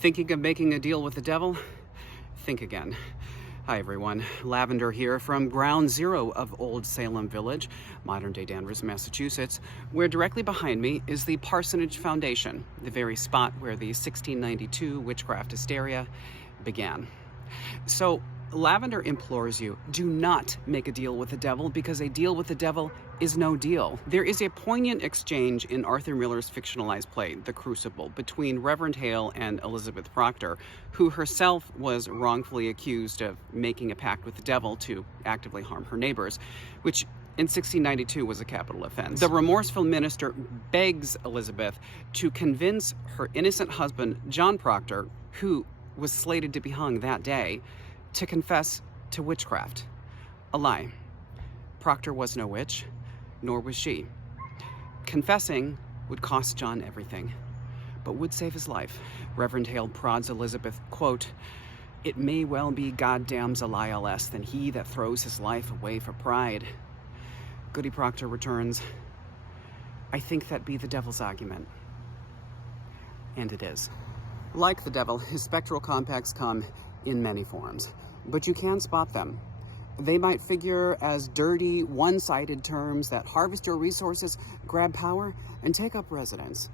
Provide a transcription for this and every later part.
Thinking of making a deal with the devil? Think again. Hi everyone, Lavender here from ground zero of Old Salem Village, modern-day Danvers, Massachusetts, where directly behind me is the Parsonage Foundation, the very spot where the 1692 witchcraft hysteria began. So, Lavender implores you, do not make a deal with the devil, because a deal with the devil is no deal. There is a poignant exchange in Arthur Miller's fictionalized play, The Crucible, between Reverend Hale and Elizabeth Proctor, who herself was wrongfully accused of making a pact with the devil to actively harm her neighbors, which in 1692 was a capital offense. The remorseful minister begs Elizabeth to convince her innocent husband, John Proctor, who was slated to be hung that day, to confess to witchcraft. A lie. Proctor was no witch, nor was she. Confessing would cost John everything, but would save his life. Reverend Hale prods Elizabeth, quote, "It may well be goddamns a lie less than he that throws his life away for pride." Goody Proctor returns, "I think that be the devil's argument." And it is. Like the devil, his spectral compacts come in many forms, but you can spot them. They might figure as dirty, one-sided terms that harvest your resources, grab power, and take up residence.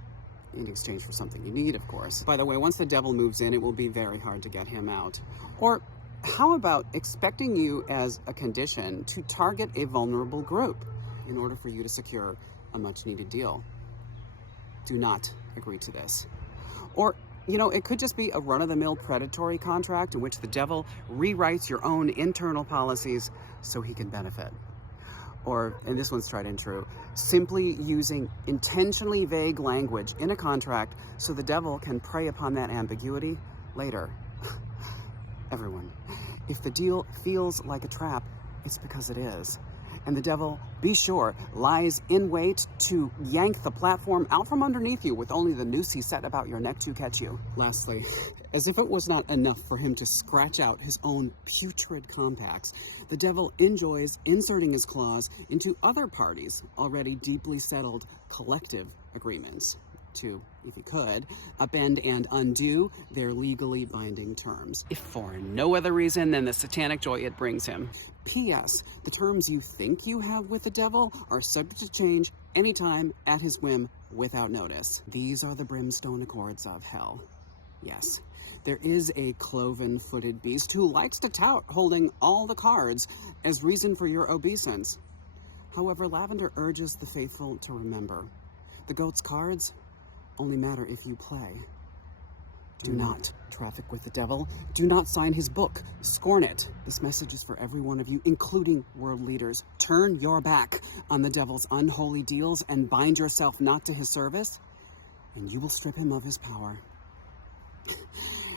In exchange for something you need, of course. By the way, once the devil moves in, it will be very hard to get him out. Or how about expecting you as a condition to target a vulnerable group in order for you to secure a much-needed deal? Do not agree to this. Or it could just be a run-of-the-mill predatory contract in which the devil rewrites your own internal policies so he can benefit. Or, and this one's tried and true, simply using intentionally vague language in a contract so the devil can prey upon that ambiguity later. Everyone, if the deal feels like a trap, it's because it is. And the devil, be sure, lies in wait to yank the platform out from underneath you with only the noose he set about your neck to catch you. Lastly, as if it was not enough for him to scratch out his own putrid compacts, the devil enjoys inserting his claws into other parties' already deeply settled collective agreements to, if he could, upend and undo their legally binding terms, if for no other reason than the satanic joy it brings him. P.S. The terms you think you have with the devil are subject to change anytime at his whim without notice. These are the brimstone accords of hell. Yes, there is a cloven-footed beast who likes to tout holding all the cards as reason for your obeisance. However, Lavender urges the faithful to remember, the goat's cards only matter if you play. Do not traffic with the devil. Do not sign his book. Scorn it. This message is for every one of you, including world leaders. Turn your back on the devil's unholy deals and bind yourself not to his service, and you will strip him of his power.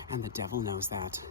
And the devil knows that.